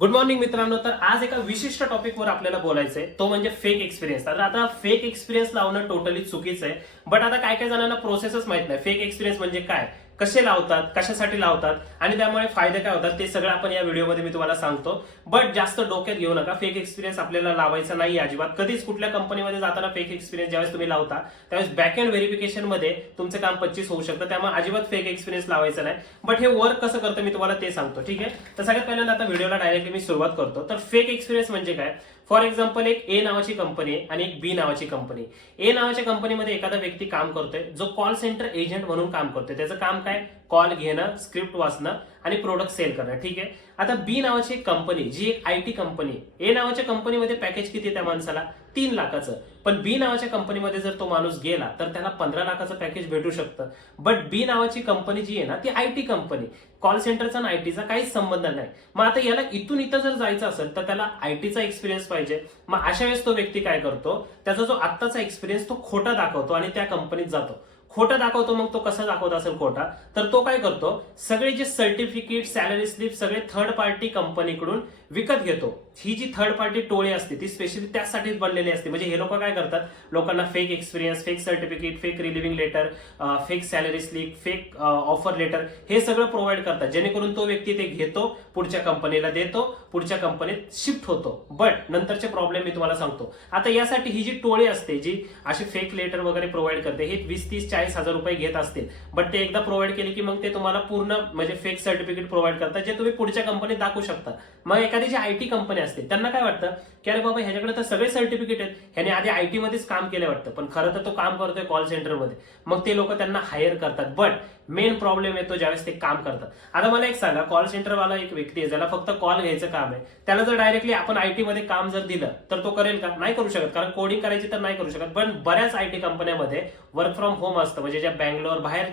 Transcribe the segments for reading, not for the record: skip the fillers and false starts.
Good morning मित्रांनो. तर आज एका विशिष्ट टॉपिकवर आपल्याला बोलायचंय, तो म्हणजे फेक एक्सपिरियन्स. आता फेक एक्सपिरियन्स लावणं टोटली चुकीचं आहे. बट आता काय काय जणांना प्रोसेसच माहित नाही. फेक एक्सपिरियन्स म्हणजे काय, कसे लावतात, कशासाठी लावतात आणि त्यामुळे फायदे काय होतात ते सगळं आपण या व्हिडिओमध्ये मी तुम्हाला सांगतो. बट जास्त डोक्यात घेऊ नका. फेक एक्सपिरियन्स आपल्याला लावायचा नाही अजिबात. कधीच कुठल्या कंपनीमध्ये जाताना फेक एक्सपिरियन्स ज्यावेळेस तुम्ही लावता त्यावेळेस बॅक एंड व्हेरिफिकेशन मध्ये तुमचं काम 25 होऊ शकतं. त्यामुळे अजिबात फेक एक्सपिरियन्स लावायचा नाही. बट हे वर्क कसं करतं मी तुम्हाला ते सांगतो. ठीक आहे. तर सगळ्यात पहिल्यांदा आता व्हिडिओला डायरेक्टली मी सुरुवात करतो. तर फेक एक्सपिरियन्स म्हणजे काय. फॉर एक्झाम्पल एक ए नावाची कंपनी आहे आणि एक बी नावाची कंपनी. ए नावाच्या कंपनीमध्ये एखादा व्यक्ती काम करतोय जो कॉल सेंटर एजंट म्हणून काम करतोय. त्याचं काम काय, कॉल घेणं, स्क्रिप्ट वाचणं आणि प्रोडक्ट सेल करणं. ठीक आहे. आता बी नावाची एक कंपनी जी एक आयटी कंपनी, ए नावाच्या कंपनीमध्ये पॅकेज किती त्या माणसाला 3 लाखाचं. पण बी नावाच्या कंपनीमध्ये जर तो माणूस गेला तर त्याला 15 लाखाचं पॅकेज भेटू शकतं. बट बी नावाची कंपनी जी आहे ना ती आयटी कंपनी, कॉल सेंटरचा आणि आयटीचा काहीच संबंध नाही. मग आता याला इथून इथं जर जायचं असेल तर त्याला आयटीचा एक्सपिरियन्स पाहिजे. मग अशा वेळेस तो व्यक्ती काय करतो, त्याचा जो आत्ताचा एक्सपिरियन्स तो खोटा दाखवतो आणि त्या कंपनीत जातो. खोटा दाखवतो. मग तो कसा दाखवत असेल खोटा, तर तो काय करतो, सगळे जे सर्टिफिकेट, सॅलरी स्लिप सगळे थर्ड पार्टी कंपनीकडून विकत घेतो. ही जी थर्ड पार्टी टोळी असते ती स्पेशली त्यासाठीच बनलेली असते. म्हणजे हे लोक काय करतात, लोकांना fake experience, fake certificate, fake relieving letter, fake salary slip, fake offer letter हे सगळं प्रोव्हाइड करतात, जेणेकरून तो व्यक्ती ते घेतो, पुढच्या कंपनीला देतो, पुढच्या कंपनीत शिफ्ट होतो. बट नंतरचे प्रॉब्लेम मी तुम्हाला सांगतो. आता यासाठी ही जी टोळी असते जी अशी फेक लेटर वगैरे प्रोव्हाइड करते, हे 20-30-40 हजार रुपये घेत असतील. बट ते एकदा प्रोव्हाइड केले की मग ते तुम्हाला पूर्ण म्हणजे फेक सर्टिफिकेट प्रोव्हाइड करतात, जे तुम्ही पुढच्या कंपनीत दाखवू शकता. मग एखादी जी आयटी कंपनी असते त्यांना काय वाटतं की अरे बाबा ह्याच्याकडे तर सगळे सर्टिफिकेट आहेत, ह्याने आधी आयटी मध्येच काम केलं वाटतं, पण खरं तर तो काम करतोय कॉल सेंटरमध्ये. मग ते लोक त्यांना हायर करतात. बट मेन प्रॉब्लेम येतो ज्यावेळेस ते काम करतात. आता मला एक सांगा, कॉल सेंटरवाला एक व्यक्ती आहे ज्याला फक्त कॉल घ्यायचं काम आहे, त्याला जर डायरेक्टली आपण आयटी मध्ये काम जर दिलं तर तो करेल का? नाही करू शकत, कारण कोडिंग करायची तर नाही करू शकत. पण बऱ्याच आयटी कंपन्यांमध्ये वर्क फ्रॉम होम असतं. म्हणजे ज्या बँगलोर बाहेर,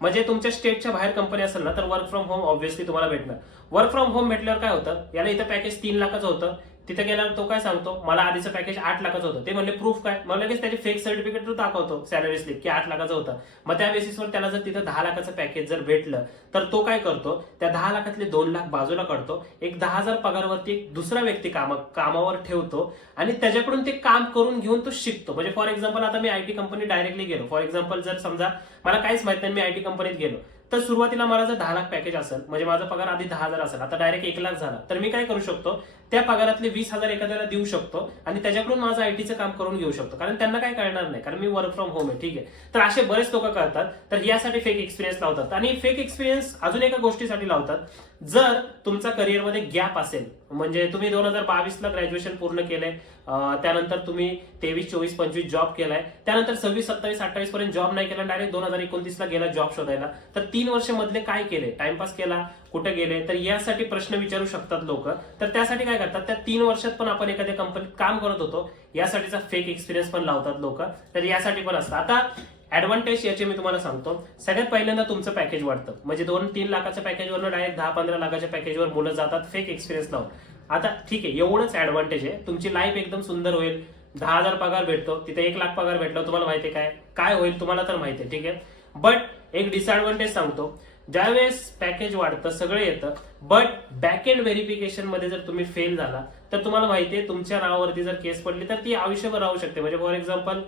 म्हणजे तुमच्या स्टेटच्या बाहेर कंपनी असेल ना तर वर्क फ्रॉम होम ऑब्व्हियसली तुम्हाला भेटणार. वर्क फ्रॉम होम भेटल्यावर काय होतं, याला इथं पॅकेज 3 लाखाचं होतं, तिथे गेल्यावर तो काय सांगतो, मला आधीचं पॅकेज 8 लाखाचं होतं. ते म्हणले प्रूफ काय, मग लगेच त्याची फेक सर्टिफिकेट तो दाखवतो, सॅलरी स्लिप की 8 लाखाचं होतं. मग त्या बेसिसवर त्याला जर तिथं 10 लाखाचं पॅकेज जर भेटलं तर तो काय करतो, त्या 10 लाखातले 2 लाख बाजूला काढतो, एक 10,000 पगारवरती एक दुसरा व्यक्ती कामावर ठेवतो आणि त्याच्याकडून ते काम करून घेऊन तो शिकतो. म्हणजे फॉर एक्झाम्पल आता मी आयटी कंपनी डायरेक्टली गेलो. फॉर एक्झाम्पल जर समजा मला काहीच माहित नाही, मी आयटी कंपनीत गेलो, तर सुरुवातीला मला जर 10 लाख पॅकेज असेल, म्हणजे माझा पगार आधी 10,000 असेल, आता डायरेक्ट 1 लाख झाला, तर मी काय करू शकतो, त्या पगारातले 20,000 एखाद्याला देऊ शकतो आणि त्याच्याकडून माझं आयटीचं काम करून घेऊ शकतो. कारण त्यांना काय कळणार नाही, कारण मी वर्क फ्रॉम होम आहे. ठीक आहे. तर असे बरेच लोक करतात. तर यासाठी फेक एक्सपिरियन्स लावतात. आणि फेक एक्सपिरियन्स अजून एका गोष्टीसाठी लावतात, जर तुमचा करिअरमध्ये गॅप असेल, म्हणजे तुम्ही 2022 ला ग्रॅज्युएशन पूर्ण केलंय, त्यानंतर तुम्ही 23, 24, 25 जॉब केलाय, त्यानंतर 26, 27, 28 पर्यंत जॉब नाही केला, डायरेक्ट 2029 ला गेला जॉब शोधायला, तर 3 वर्ष मधले काय केले, टाइमपास केला, कुठे गेले, तर यासाठी प्रश्न विचारू शकतात लोक. तर त्यासाठी काय करतात, त्या 3 वर्षात पण आपण एखाद्या कंपनीत काम करत होतो यासाठीचा फेक एक्सपिरियन्स पण लावतात लोक. तर यासाठी पण असतं. आता ऍडव्हान्टेज याचे मी तुम्हाला सांगतो. सगळ्यात पहिल्यांदा तुमचं पॅकेज वाढतं. म्हणजे 2-3 लाखाच्या पॅकेजवर डायरेक्ट 10-15 लाखाच्या पॅकेजवर मुलं जातात फेक एक्सपिरियन्स लावून. आता ठीक आहे, एवढंच ऍडव्हान्टेज आहे, तुमची लाईफ एकदम सुंदर होईल. 10,000 पगार भेटतो, तिथे 1 लाख पगार भेटला, तुम्हाला माहिती आहे काय होईल, तुम्हाला तर माहिती आहे. ठीक आहे. बट एक डिसएडव्हान्टेज सांगतो, ज्यावेळेस पॅकेज वाढतं, सगळं येतं, बट बॅक एंड व्हेरिफिकेशन मध्ये जर तुम्ही फेल झाला तर तुम्हाला माहितीये तुमच्या नावावरती जर केस पडली तर ती आयुष्यभर राहू शकते. म्हणजे for example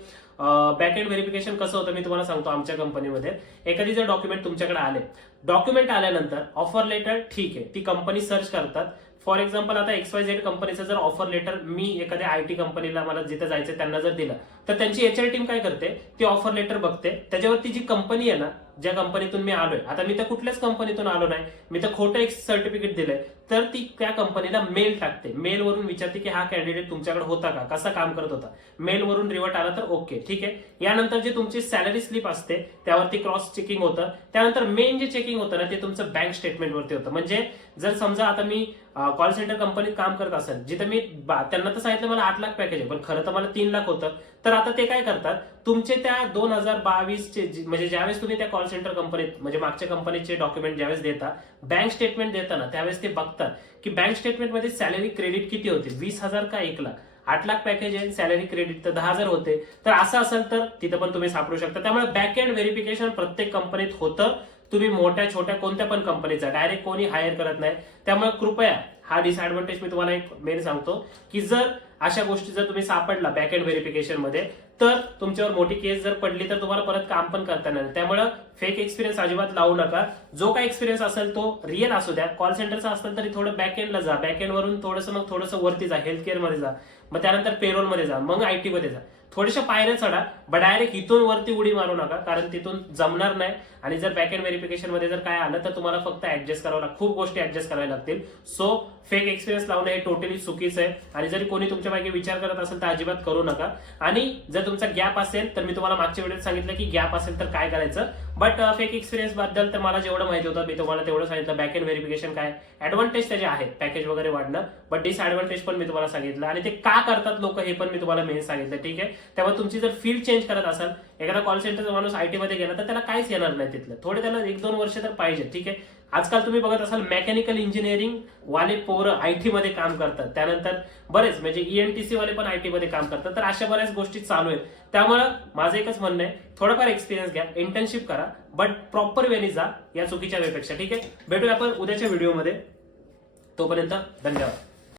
back end verification कसं होतं मी तुम्हाला सांगतो. आमच्या कंपनीमध्ये एखादी जर डॉक्युमेंट तुमच्याकडे आले, डॉक्युमेंट आल्यानंतर ऑफर लेटर ठीक आहे, ती कंपनी सर्च करतात. फॉर एक्झाम्पल आता XYZ कंपनीचं जर ऑफर लेटर मी एखाद्या आयटी कंपनीला, मला जिथे जायचं त्यांना जर दिलं, तर त्यांची HR टीम काय करते, ती ऑफर लेटर बघते, त्याच्यावरती जी कंपनी आहे ना, ज्या कंपनीतून मी आलोय, आता मी तर कुठल्याच कंपनीतून आलो नाही, मी तर खोटं एक सर्टिफिकेट दिलंय, तर ती त्या कंपनीला मेल टाकते. मेलवरून विचारते की हा कॅन्डिडेट तुमच्याकडे होता का, कसा काम करत होता. मेलवरून रिवर्ट आला तर ओके, ठीक आहे. यानंतर जे तुमची सॅलरी स्लिप असते त्यावरती क्रॉस चेकिंग होतं. त्यानंतर मेन जे चेकिंग होतं ना ते तुमचं बँक स्टेटमेंटवरती होतं. म्हणजे जर समजा आता मी कॉल सेंटर कंपनीत काम करत असेल, जिथे मी त्यांना तर सांगितलं मला 8 लाख पॅकेज आहे, पण खरं तर मला 3 लाख होतं, तर आता ते काय करतात, तुमचे त्या 2022 चे म्हणजे ज्यावेळेस तुम्ही त्या कॉल सेंटर कंपनीत म्हणजे मागच्या कंपनीचे डॉक्युमेंट ज्यावेळेस देता, बँक स्टेटमेंट देताना त्यावेळेस ते बघतात की बँक स्टेटमेंटमध्ये सॅलरी क्रेडिट किती होते, 20,000 का 1 लाख. 8 लाख पॅकेज आहे, सॅलरी क्रेडिट तर 10,000 होते. तर असं असेल तर तिथं पण तुम्ही सापडू शकता. त्यामुळे बॅक एंड व्हेरिफिकेशन प्रत्येक कंपनीत होतं. तुम्ही मोठ्या छोट्या कोणत्या पण कंपनीचा डायरेक्ट कोणी हायर करत नाही. त्यामुळे कृपया हा डिसएडव्हान्टेज मी तुम्हाला एक मेन सांगतो की जर अशा गोष्टी जर तुम्ही सापडला बॅक एंड व्हेरिफिकेशन मध्ये तर तुमच्यावर मोठी केस जर पडली तर तुम्हाला परत काम पण करता येणार नाही. त्यामुळे फेक एक्सपिरियन्स अजिबात लावू नका. जो काय एक्सपिरियन्स असेल तो रिअल असू द्या. कॉल सेंटरचा असेल तरी थोडं बॅक एंडला जा, बॅक एंड वरून थोडंसं वरती जा, हेल्थ केअर मध्ये जा, मग त्यानंतर पेरोल मध्ये जा, मग आयटी मध्ये जा. थोड्याशा पायऱ्या चढा, पण डायरेक्ट इथून वरती उडी मारू नका, कारण तिथून जमणार नाही. आणि जर बॅक एंड व्हेरिफिकेशन मध्ये जर काय आलं तर तुम्हाला फक्त ऍडजस्ट करावं लागतं, खूप गोष्टी ऍडजस्ट कराव्या लागतील. सो फेक एक्सपिरियन्स लावणं हे टोटली चुकीचं आहे. आणि जरी कोणी तुमच्यापैकी विचार करत असेल तर अजिबात करू नका. आणि जर तुमचा गॅप असेल तर मी तुम्हाला मागच्या व्हिडिओत सांगितलं की गॅप असेल तर काय करायचं. बट फेक एक्सपिरियन्स बद्दल तर मला जेवढं माहिती होतं मी तुम्हाला तेवढं सांगितलं. बॅक एंड व्हेरिफिकेशन काय ऍडव्हान्टेज त्याचे आहेत, पॅकेज वगैरे वाढणं, बट डिसएडव्हान्टेज पण मी तुम्हाला सांगितलं. आणि ते का करतात लोक हे पण मी तुम्हाला मेन सांगितलं. ठीक आहे, त्यामुळे तुमची जर फील्ड चेंज करत असाल, एखादा कॉल सेंटरचा माणूस आयटी मध्ये गेला तर त्याला काहीच येणार नाही तिथलं, थोडे त्याला 1-2 वर्ष तर पाहिजे. ठीक आहे, आजकाल तुम्ही बघत असाल मेकॅनिकल इंजिनिअरिंग वाले पोरं आयटी मध्ये काम करतात, त्यानंतर बरेच म्हणजे ईएनटीसी वाले पण आयटी मध्ये काम करतात. तर अशा बऱ्याच गोष्टी चालू आहेत. त्यामुळे माझं एकच म्हणणं आहे, थोडंफार एक्सपिरियन्स घ्या, इंटर्नशिप करा, बट प्रॉपर वेनी जा, या चुकीच्या वेपेक्षा. ठीक आहे, भेटूया आपण उद्याच्या व्हिडिओमध्ये. तोपर्यंत धन्यवाद.